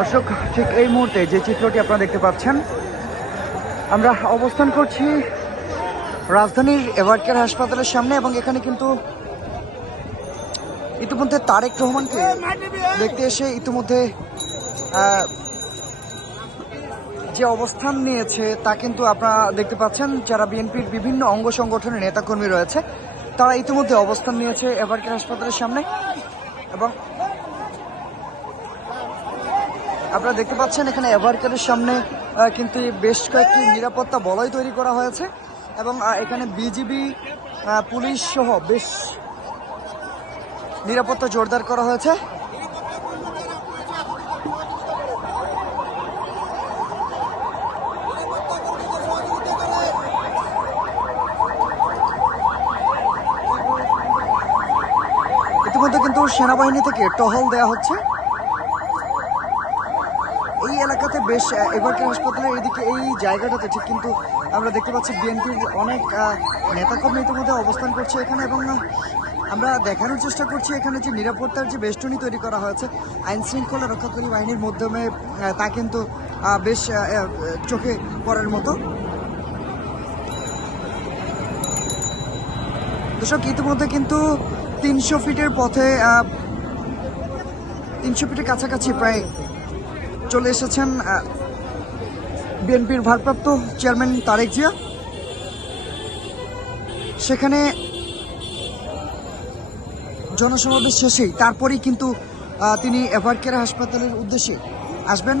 দর্শক, ঠিক এই মুহূর্তে যে চিত্রটি আপনারা দেখতে পাচ্ছেন, আমরা অবস্থান করছি রাজধানীর এভারকেয়ার হাসপাতালের সামনে এবং এখানে কিন্তু ইতিমধ্যে তারেক রহমানকে দেখতে এসে ইতিমধ্যে যে অবস্থান নিয়েছে তা কিন্তু আপনারা দেখতে পাচ্ছেন। যারা বিএনপির বিভিন্ন অঙ্গ সংগঠনের নেতাকর্মী রয়েছে তারা ইতিমধ্যে অবস্থান নিয়েছে এভারকেয়ার হাসপাতালের সামনে এবং আপনারা দেখতে পাচ্ছেন এখানে এভারকেয়ারের সামনে কিন্তু বেশ কয়েকটি নিরাপত্তা বলয় তৈরি করা হয়েছে এবং এখানে বিজিবি পুলিশ সহ বেশ নিরাপত্তা জোরদার করা হয়েছে। ইতিমধ্যে কিন্তু সেনাবাহিনী থেকে টহল দেওয়া হচ্ছে এই এলাকাতে। বেশ এভারকেয়ার হাসপাতালের এদিকে এই জায়গাটাতে ঠিক কিন্তু আমরা দেখতে পাচ্ছি বিএনপির অনেক নেতাকর্মী ইতিমধ্যে অবস্থান করছে এখানে এবং আমরা দেখানোর চেষ্টা করছি এখানে যে নিরাপত্তার যে বেষ্টনী তৈরি করা হয়েছে আইন শৃঙ্খলা রক্ষাকারী বাহিনীর মাধ্যমে, তা কিন্তু বেশ চোখে পড়ার মতো। দর্শক, ইতিমধ্যে কিন্তু 300 ফিটের পথে 300 ফিটের কাছাকাছি প্রায় চলে এসেছেন বিএনপির ভারপ্রাপ্ত চেয়ারম্যান তারেক জিয়া। সেখানে জনসমাবেশ শেষেই তারপরেই কিন্তু তিনি এভারকেয়ার হাসপাতালের উদ্দেশ্যে আসবেন।